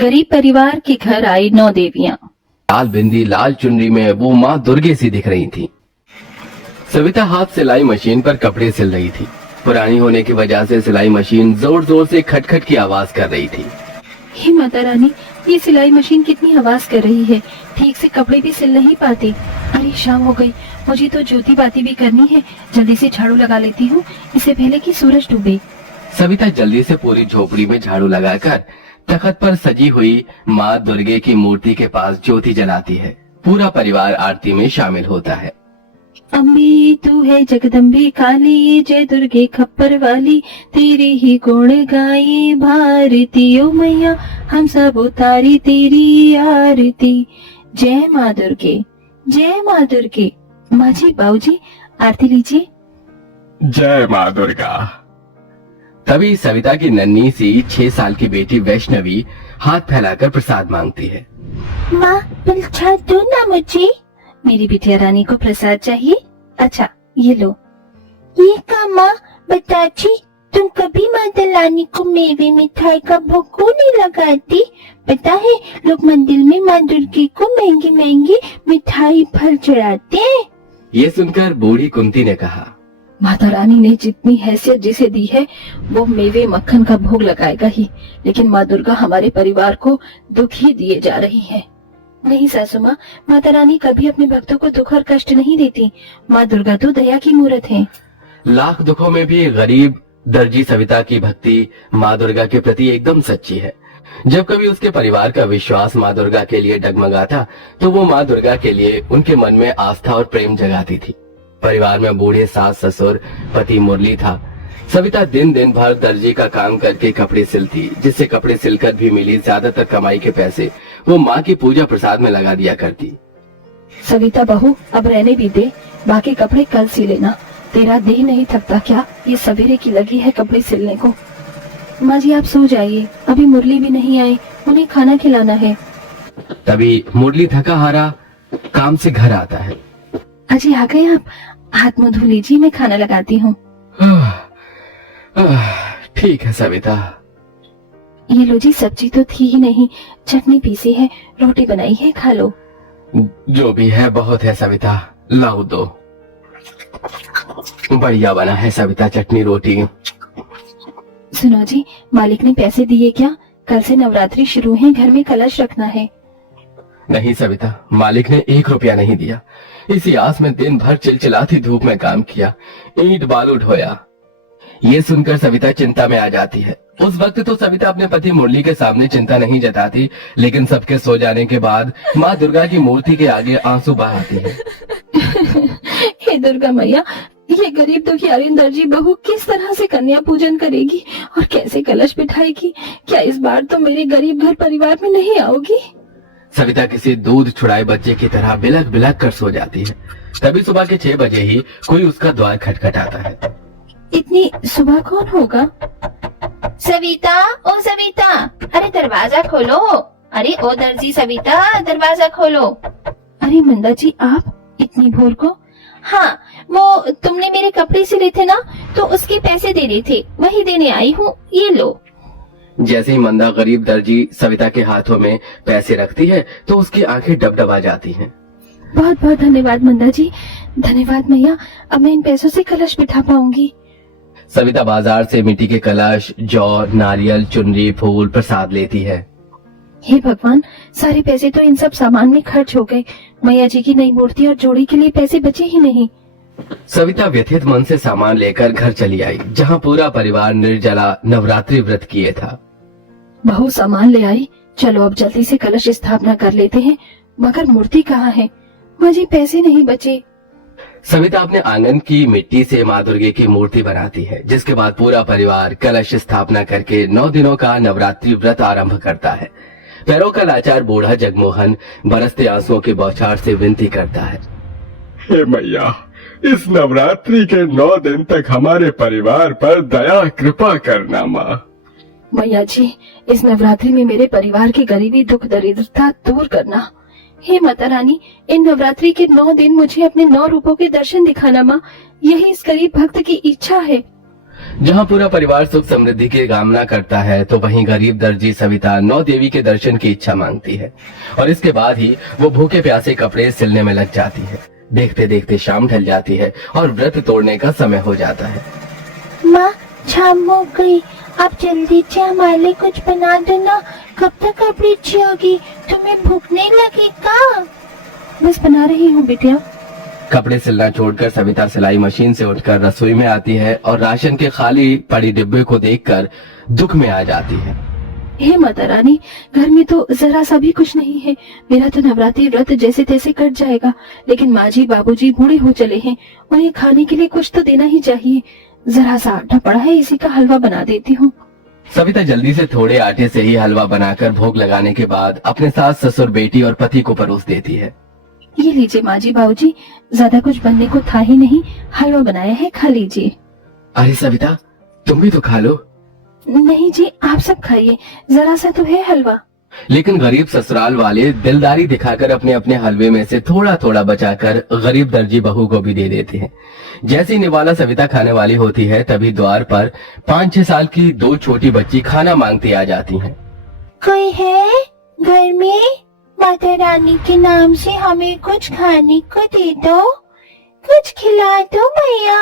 गरीब परिवार के घर आई 9 देवियां। लाल बिंदी लाल चुनरी में वो माँ दुर्गे सी दिख रही थी। सविता हाथ सिलाई मशीन पर कपड़े सिल रही थी। पुरानी होने की वजह से सिलाई मशीन जोर जोर से खटखट की आवाज कर रही थी। हे माता रानी, ये सिलाई मशीन कितनी आवाज कर रही है, ठीक से कपड़े भी सिल नहीं पाती। अरे शाम हो गई, मुझे तो ज्योति बाती भी करनी है। जल्दी से झाड़ू लगा लेती हूँ, इससे पहले कि सूरज डूबे। सविता जल्दी से पूरी झोपड़ी में झाड़ू लगाकर तख्त पर सजी हुई माँ दुर्गे की मूर्ति के पास ज्योति जलाती है। पूरा परिवार आरती में शामिल होता है। अम्बे तू है जगदम्बे काली, जय दुर्गे खप्पर वाली, तेरे ही गुण गाए भारती ओ मैया, हम सब उतारी तेरी आरती। जय माँ दुर्गे, जय माँ दुर्गे। माँ जी, बाबूजी, आरती लीजिए। जय माँ दुर्गा। तभी सविता की नन्ही सी 6 साल की बेटी वैष्णवी हाथ फैलाकर प्रसाद मांगती है। माँ प्रसाद दो ना मुझे। मेरी बिटिया रानी को प्रसाद चाहिए। अच्छा ये लो। ये का माँ बताची, तुम कभी माता रानी को मेवे मिठाई का भोग क्यों नहीं लगाती? पता है लोग मंदिर में माँ दुर्गे को महंगी महंगी मिठाई फल चढ़ाते हैं। ये सुनकर बूढ़ी कुंती ने कहा, माता रानी ने जितनी हैसियत जिसे दी है वो मेवे मक्खन का भोग लगाएगा ही, लेकिन माँ दुर्गा हमारे परिवार को दुख ही दिए जा रही है। नहीं सासू माँ, माता रानी कभी अपने भक्तों को दुख और कष्ट नहीं देती। माँ दुर्गा तो दया की मूर्त है। लाख दुखों में भी गरीब दर्जी सविता की भक्ति माँ दुर्गा के प्रति एकदम सच्ची है। जब कभी उसके परिवार का विश्वास माँ दुर्गा के लिए डगमगाता तो वो माँ दुर्गा के लिए उनके मन में आस्था और प्रेम जगाती थी। परिवार में बूढ़े सास ससुर, पति मुरली था। सविता दिन दिन भर दर्जी का काम करके कपड़े सिलती, जिससे कपड़े सिलकर भी मिली ज्यादातर कमाई के पैसे वो माँ की पूजा प्रसाद में लगा दिया करती। सविता बहू, अब रहने भी दे, बाकी कपड़े कल सी लेना। तेरा देह नहीं थकता क्या? ये सवेरे की लगी है कपड़े सिलने को। माँ जी आप सो जाइए, अभी मुरली भी नहीं आए, उन्हें खाना खिलाना है। तभी मुरली थका हारा काम से घर आता है। अजी आ गए आप? हाथ मुंह धो लीजिए, मैं खाना लगाती हूँ। ठीक है सविता। ये लो जी, सब्जी तो थी ही नहीं, चटनी पीसी है, रोटी बनाई है, खा लो। जो भी है बहुत है सविता, लाओ दो। बढ़िया बना है सविता चटनी रोटी। सुनो जी, मालिक ने पैसे दिए क्या? कल से नवरात्रि शुरू है, घर में कलश रखना है। नहीं सविता, मालिक ने 1 रुपया नहीं दिया। इसी आस में दिन भर चिलचिलाती धूप में काम किया, ईंट बालू ढोया। ये सुनकर सविता चिंता में आ जाती है। उस वक्त तो सविता अपने पति मुरली के सामने चिंता नहीं जताती, लेकिन सबके सो जाने के बाद माँ दुर्गा की मूर्ति के आगे आंसू बहाती है। हे दुर्गा मैया, ये गरीब दुखियारी दर्जी बहू किस तरह से कन्या पूजन करेगी और कैसे कलश बिठाएगी? क्या इस बार तो मेरे गरीब घर परिवार में नहीं आओगी? सविता किसी दूध छुड़ाए बच्चे की तरह बिलख बिलख कर सो जाती है। तभी सुबह के 6 बजे ही कोई उसका द्वार खटखटाता है। इतनी सुबह कौन होगा? सविता, ओ सविता, अरे दरवाजा खोलो। अरे ओ दर्जी सविता, दरवाजा खोलो। अरे मंदा जी, आप इतनी भोर को? हाँ, वो तुमने मेरे कपड़े सिले थे ना, तो उसके पैसे देने थे, वही देने आई हूँ, ये लो। जैसे ही मंदा गरीब दर्जी सविता के हाथों में पैसे रखती है तो उसकी आंखें डबडबा जाती हैं। बहुत बहुत धन्यवाद मंदा जी, धन्यवाद मैया, अब मैं इन पैसों से कलश बिठा पाऊंगी। सविता बाजार से मिट्टी के कलश, जौ, नारियल, चुनरी, फूल, प्रसाद लेती है। हे भगवान, सारे पैसे तो इन सब सामान में खर्च हो गए। मैया जी की नई मूर्ति और जोड़ी के लिए पैसे बचे ही नहीं। सविता व्यथित मन से सामान लेकर घर चली आई, जहाँ पूरा परिवार निर्जला नवरात्रि व्रत किए था। बहू सामान ले आई, चलो अब जल्दी से कलश स्थापना कर लेते हैं। मगर मूर्ति कहाँ है? मुझे पैसे नहीं बचे। सविता अपने आंगन की मिट्टी से माँ दुर्गे की मूर्ति बनाती है, जिसके बाद पूरा परिवार कलश स्थापना करके 9 दिनों का नवरात्रि व्रत आरंभ करता है। पैरों का लाचार बूढ़ा जगमोहन बरसते आंसुओं की बौछार से विनती करता है, हे मैया, इस नवरात्रि के 9 दिन तक हमारे परिवार पर दया कृपा करना माँ। मैया जी, इस नवरात्रि में मेरे परिवार की गरीबी दुख दरिद्रता दूर करना। हे माता रानी, इन नवरात्रि के 9 दिन मुझे अपने 9 रूपों के दर्शन दिखाना माँ, यही इस गरीब भक्त की इच्छा है। जहाँ पूरा परिवार सुख समृद्धि की कामना करता है, तो वहीं गरीब दर्जी सविता नौ देवी के दर्शन की इच्छा मांगती है और इसके बाद ही वो भूखे प्यासे कपड़े सिलने में लग जाती है। देखते देखते शाम ढल जाती है और व्रत तोड़ने का समय हो जाता है। माँ, शाम हो गई, आप जल्दी से हमारे लिए कुछ बना दो ना। कब तक आप अच्छी होगी? तुम्हें भूख नहीं लगेगा? बस बना रही हूँ बिटिया। कपड़े सिलना छोड़कर सविता सिलाई मशीन से उठकर रसोई में आती है और राशन के खाली पड़ी डिब्बे को देखकर दुख में आ जाती है। हे माता रानी, घर में तो जरा सा भी कुछ नहीं है। मेरा तो नवरात्रि व्रत जैसे तैसे कट जाएगा, लेकिन माँ जी बाबूजी बूढ़े हो चले हैं, उन्हें खाने के लिए कुछ तो देना ही चाहिए। जरा सा आटा पड़ा है, इसी का हलवा बना देती हूँ। सविता जल्दी से थोड़े आटे से ही हलवा बनाकर भोग लगाने के बाद अपने सास ससुर बेटी और पति को परोस देती है। ये लीजिए माँ जी बाबूजी, ज्यादा कुछ बनने को था ही नहीं, हलवा बनाया है, खा लीजिए। अरे सविता, तुम भी तो खा लो। नहीं जी, आप सब खाइए, जरा सा तो है हलवा। लेकिन गरीब ससुराल वाले दिलदारी दिखाकर अपने अपने हलवे में से थोड़ा थोड़ा बचाकर गरीब दर्जी बहू को भी दे देते हैं। जैसे ही निवाला सविता खाने वाली होती है, तभी द्वार पर 5-6 साल की 2 छोटी बच्ची खाना मांगती आ जाती हैं। कोई है घर में? माता रानी के नाम से हमें कुछ खाने को दे दो, कुछ खिला दो मैया।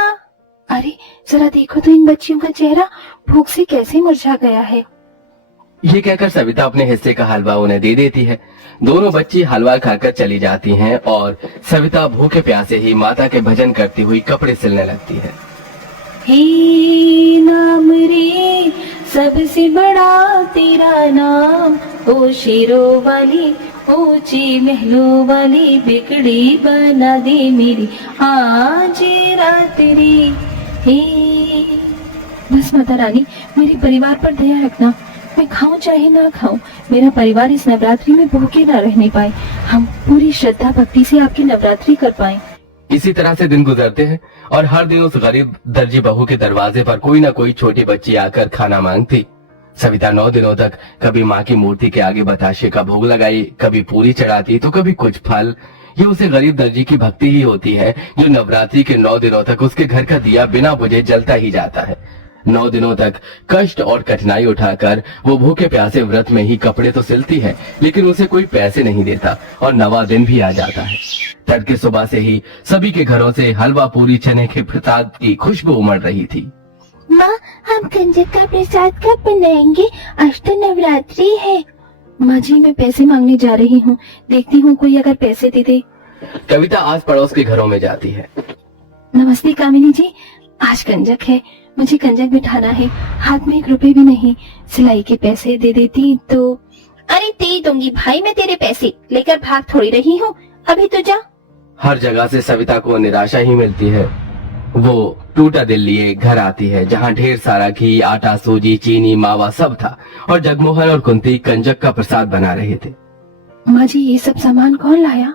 अरे जरा देखो तो इन बच्चियों का चेहरा भूख से कैसे मुरझा गया है। ये कहकर सविता अपने हिस्से का हलवा उन्हें दे देती है। दोनों बच्ची हलवा खाकर चली जाती हैं और सविता भूखे प्यासे ही माता के भजन करती हुई कपड़े सिलने लगती है। हे नाम रे सबसे बड़ा तेरा नाम, ओ शेरों वाली ऊंची महलों वाली, बिगड़ी बना दे मेरी आज रात रे। हे बस माता रानी, मेरे परिवार पर दया रखना। मैं खाऊं चाहे ना खाऊं, मेरा परिवार इस नवरात्रि में भूखे ना रहने पाए। हम पूरी श्रद्धा भक्ति से आपकी नवरात्रि कर पाएं। इसी तरह से दिन गुजरते हैं और हर दिन उस गरीब दर्जी बहू के दरवाजे पर कोई ना कोई छोटी बच्ची आकर खाना मांगती। सविता 9 दिनों तक कभी माँ की मूर्ति के आगे बताशे का भोग लगाई, कभी पूरी चढ़ाती तो कभी कुछ फल। ये उसे गरीब दर्जी की भक्ति ही होती है जो नवरात्रि के 9 दिनों तक उसके घर का दिया बिना बुझे जलता ही जाता है। 9 दिनों तक कष्ट और कठिनाई उठाकर वो भूखे प्यासे व्रत में ही कपड़े तो सिलती है, लेकिन उसे कोई पैसे नहीं देता और 9वां दिन भी आ जाता है। तड़के सुबह से ही सभी के घरों से हलवा पूरी चने के प्रसाद की खुशबू उमड़ रही थी। माँ, हम कंजक का प्रसाद कब बनाएंगे? आज तो नवरात्रि है। माँ जी, मैं पैसे मांगने जा रही हूँ, देखती हूँ कोई अगर पैसे दे दे। कविता आस पड़ोस के घरों में जाती है। नमस्ते कामिनी जी, आज कंजक है, मुझे कंजक बिठाना है, हाथ में 1 रुपए भी नहीं। सिलाई के पैसे दे देती तो। अरे दे दूंगी भाई, मैं तेरे पैसे लेकर भाग थोड़ी रही हूँ, अभी तो जा। हर जगह से सविता को निराशा ही मिलती है। वो टूटा दिल लिए घर आती है, जहाँ ढेर सारा घी, आटा, सूजी, चीनी, मावा सब था और जगमोहन और कुंती कंजक का प्रसाद बना रहे थे। माँ जी, ये सब सामान कौन लाया?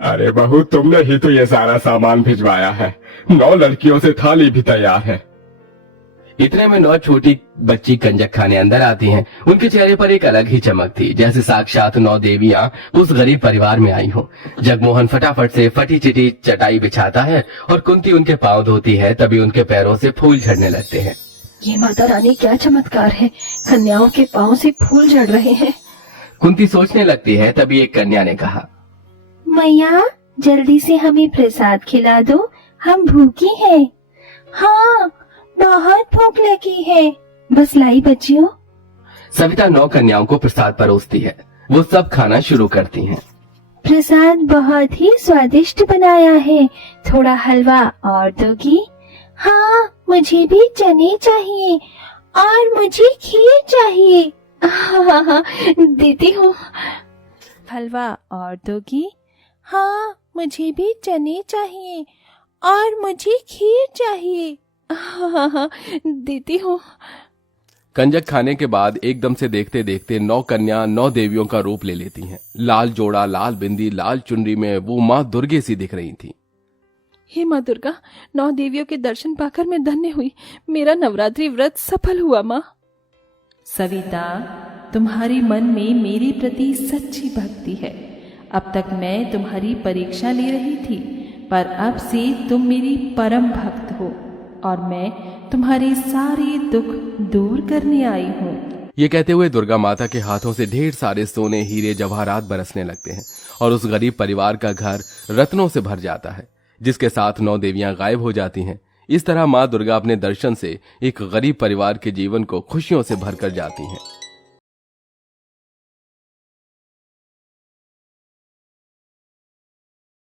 अरे बहू, तुमने ही तो ये सारा सामान भिजवाया है। 9 लड़कियों से थाली भी तैयार है। इतने में 9 छोटी बच्ची कंजक खाने अंदर आती हैं। उनके चेहरे पर एक अलग ही चमक थी, जैसे साक्षात 9 देवियां उस गरीब परिवार में आई हों। जगमोहन फटाफट से फटी चिटी चटाई बिछाता है और कुंती उनके पांव धोती है, तभी उनके पैरों से फूल झड़ने लगते हैं। ये माता रानी क्या चमत्कार है, कन्याओं के पांव से फूल झड़ रहे हैं। कुंती सोचने लगती है, तभी एक कन्या ने कहा, मैया जल्दी से हमें प्रसाद खिला दो, हम भूखी हैं। हाँ, बहुत भूख लगी है। बस लाई बच्चियों। सविता 9 कन्याओं को प्रसाद परोसती है। वो सब खाना शुरू करती हैं। प्रसाद बहुत ही स्वादिष्ट बनाया है, थोड़ा हलवा और दोगी? हाँ, मुझे भी चने चाहिए और मुझे खीर चाहिए। हाँ, देती हूँ। हलवा और दोगी? हाँ, मुझे भी चने चाहिए और मुझे खीर चाहिए। हाँ, देती हूँ। कंजक खाने के बाद एकदम से देखते देखते 9 कन्या 9 देवियों का रूप ले लेती हैं। लाल जोड़ा, लाल बिंदी, लाल चुनरी में वो माँ दुर्गे सी दिख रही थी। हे माँ दुर्गा, 9 देवियों के दर्शन पाकर मैं धन्य हुई। मेरा नवरात्रि व्रत सफल हुआ। माँ सविता, तुम्हारे मन में मेरे प्रति सच्ची भक्ति है। अब तक मैं तुम्हारी परीक्षा ले रही थी, पर अब से तुम मेरी परम भक्त हो और मैं तुम्हारे सारे दुख दूर करने आई हूँ। ये कहते हुए दुर्गा माता के हाथों से ढेर सारे सोने, हीरे, जवाहरात बरसने लगते हैं और उस गरीब परिवार का घर रत्नों से भर जाता है, जिसके साथ 9 देवियां गायब हो जाती हैं। इस तरह माँ दुर्गा अपने दर्शन से एक गरीब परिवार के जीवन को खुशियों से भरकर जाती हैं।